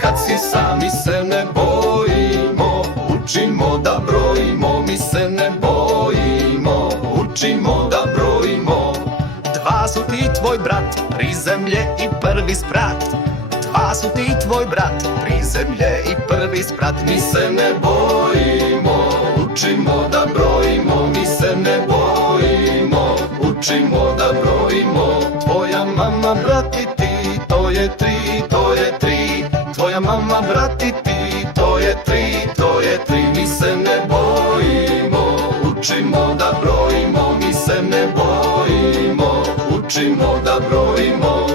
kad si sami se ne bojimo. Učimo da brojimo, mi se ne bojimo. Učimo da brojimo. Dva su ti tvoj brat, tri zemlje i prvi sprat. Dva su ti tvoj brat, tri zemlje i prvi sprat. Mi se ne bojimo, učimo da brojimo. Mi se ne bojimo, učimo da brojimo. Tvoja mama, brat i ti, to je tri, to je tri. Tvoja mama, brat i ti, to je tri, to je tri. Mi se ne bojimo, učimo da brojimo. Mi se ne bojimo, učimo da brojimo.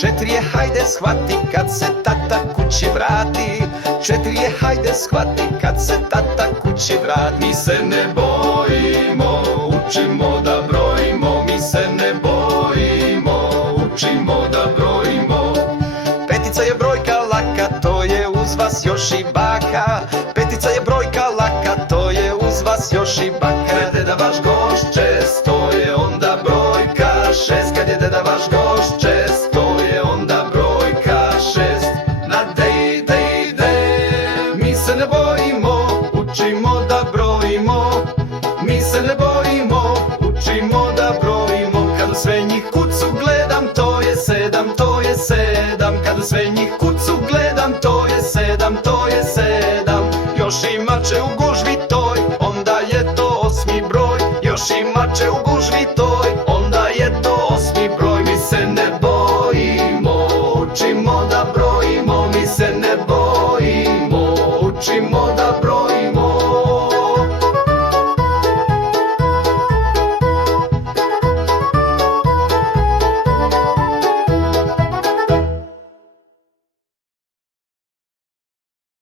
Četiri je hajde shvati kad se tata kući vrati. Četiri je hajde shvati kad se tata kući vrati. Mi se ne bojimo, učimo da brojimo. Mi se ne bojimo, učimo da brojimo. Petica je brojka laka, to je uz vas još i baka. Petica je brojka laka, to je uz vas još i baka. Kad je deda vaš gošć čest, to je onda brojka šest. Kad je deda vaš gošć čest, to je onda brojka šest. Na dej, dej, dej, mi se ne bojimo, učimo da brojimo. Mi se ne bojimo, učimo da brojimo. Kad u sve njih kucu gledam, to je sedam, to je sedam. Kad u sve njih kucu gledam, to je sedam, to je sedam. Još ima če u gužvi toj, onda je to osmi broj. Još ima če u gužvi toj,